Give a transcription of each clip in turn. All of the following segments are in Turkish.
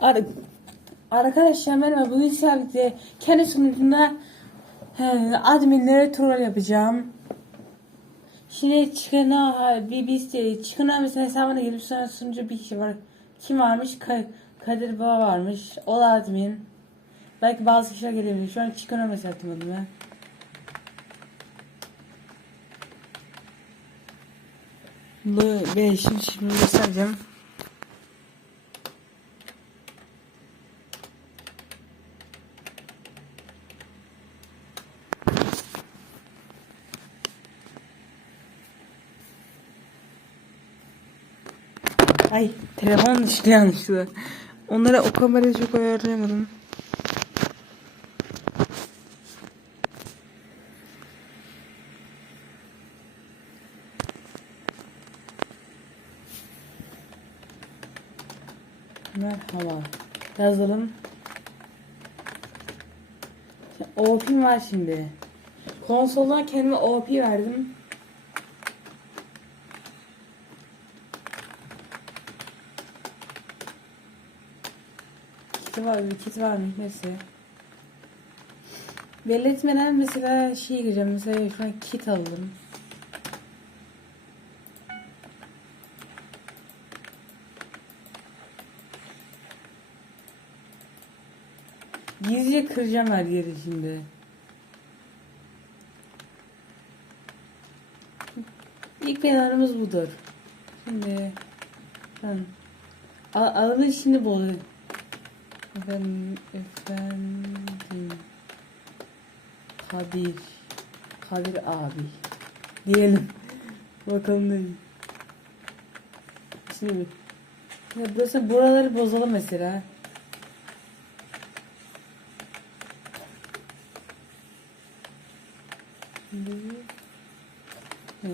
Ar Arkadaşlar merhaba bugün sizlerle kendi sunucumda adminlere troll yapacağım. Şimdi çıkana bir biz çıkana mesela hesabına gelip sonra sunucu bir kişi var. Kim varmış? Ka- Kadir Baba varmış. O da admin. Belki bazı kişiler gelebilir. Şu an çıkana mesela atmadım ben. Bu ve şimdi şimdi göstereceğim. Ay telefon düştü yanlışlıkla. Onlara o kamerayı çok ayarlayamadım. Merhaba. Yazalım. OP'm var şimdi. Konsoldan kendime OP verdim. Kit var, bir kit var mı? Neyse. Belli etmeden mesela şey gireceğim. Mesela şu an kit aldım. Gizlice kıracağım her yeri şimdi. İlk planımız budur. Şimdi ben alanı şimdi bol. Efendim, efendim. Kadir. Kadir abi. Diyelim. Bakalım ne. Şimdi ya burası buraları bozalım mesela. Hı.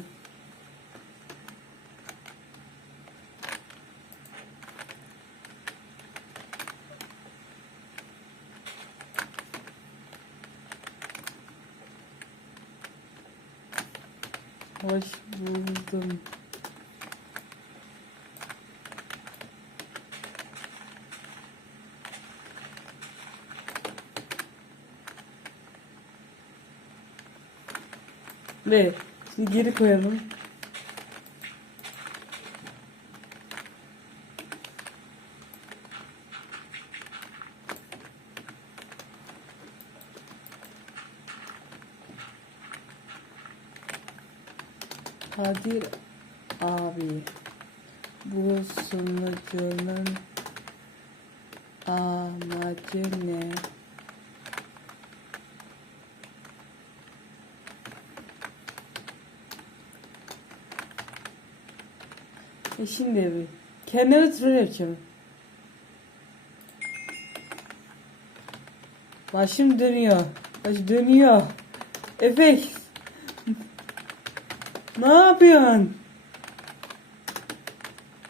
Hoş buldum. Ve şimdi geri koyalım. Kadir abi bu sunucunun amacı ne? E şimdi bir kendime troll yapacağım. Başım dönüyor. Baş dönüyor. Efekt. Ne yapıyorsun?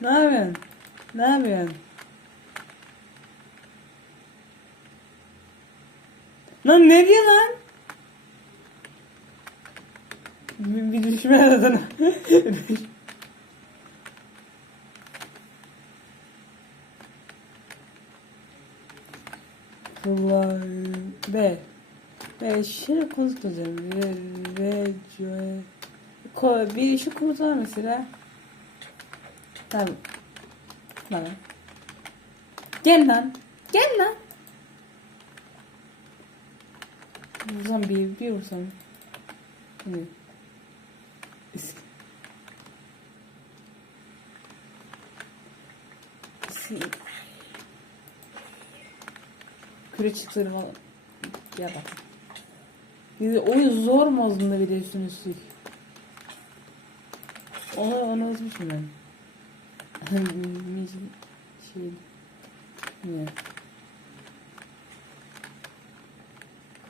Ne yapıyorsun? Ne yapıyorsun? Lan ne diyor lan? Bir, bir düşme aradın. Kullan ve ve şöyle konuşacağım ve ve bir şu komut mesela. Tamam. Tamam. Gel lan. Gel lan. Vursam bir, bir vursam. Is- Küre falan. Ya bak. Oyun zor mu aslında biliyorsun üstlük. Onu onu yazmışım ben. Şey ne?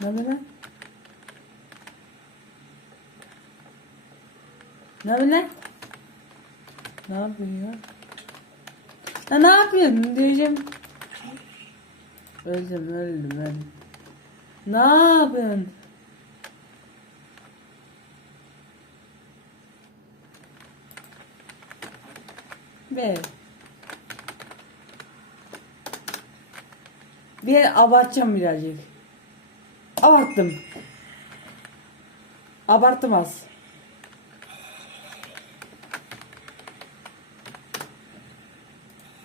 Ne lan? Ne lan? Ne yapıyorsun ya? Ne yapıyorsun diyeceğim. Öldüm öldüm öldüm. Ne yapıyorsun? Ve Bir abartacağım birazcık. Abarttım. Abarttım az.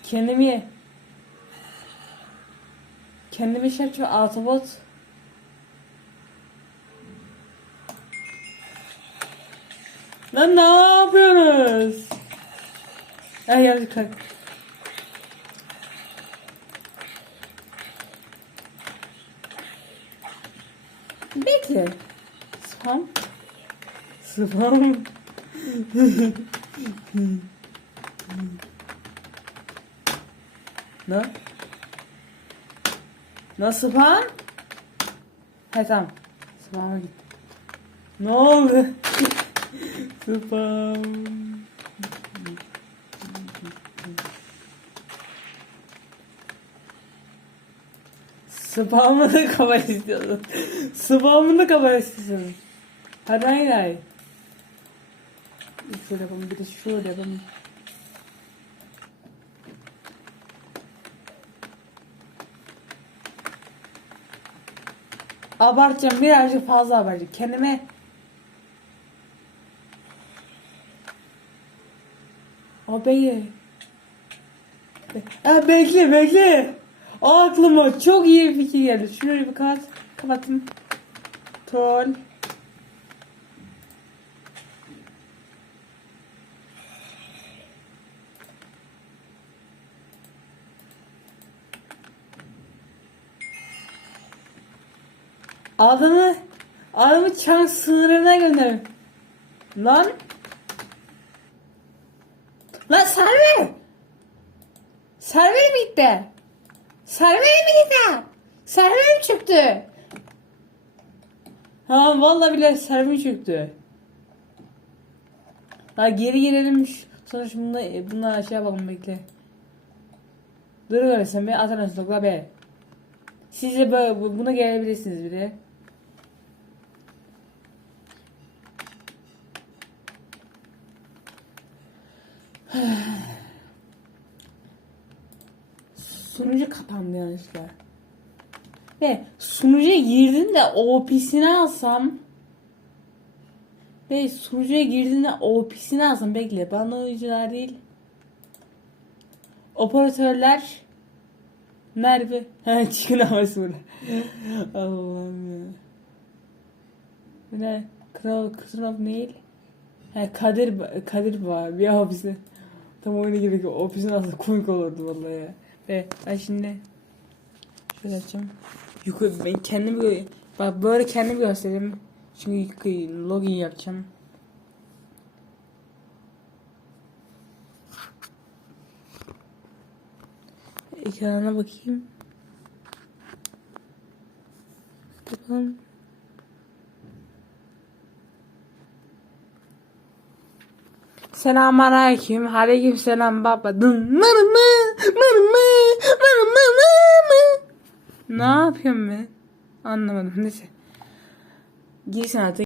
Kendimi kendimi şey autobot Lan ne yapıyorsunuz? Ay geldik kalk. Bekle. Spam. Spam. ne? Nasıl spam? He tamam. Spam'a git. Ne oldu? spam. Spamını kabul istiyorsun. Spamını kabul istiyorsun. Hadi hayır hayır. Şöyle yapalım bir de şöyle yapalım. Abartacağım birazcık fazla abartacağım. Kendime Abi. Ha, bekle bekle. Aklıma çok iyi bir fikir geldi. Şurayı bir kapat. Kapatın. Troll. Adamı adamı çan sınırına gönder. Lan. Lan server. Server mi Server mi gitti? Server mi çıktı? Ha vallahi bile server çıktı. Ha geri gelelim. Sonra şimdi bununla, bununla şey yapalım bekle. Dur öyle sen beni atamıyorsun tokla be. Siz de böyle bu- buna gelebilirsiniz bir de. Sunucu kapandı yanlışlıkla. Ve sunucuya girdim de OP'sini alsam ve sunucuya girdiğinde OP'sini alsam bekle bana oyuncular değil operatörler Merve ha çıkın havası burada Allah'ım ya. Bu ne? Kral Kral Mail ha Kadir Kadir var bir hapisi tam oyunu gibi ofisin aslında komik olurdu vallahi ya ve ben şimdi şöyle açacağım yukarı ben kendimi bak böyle kendimi göstereyim çünkü yukarı login yapacağım Ekrana bakayım. Bakalım. Selamun aleyküm. Selam baba. Dın mır mı? Ne yapıyorum ben? Anlamadım. Neyse. Girsin artık.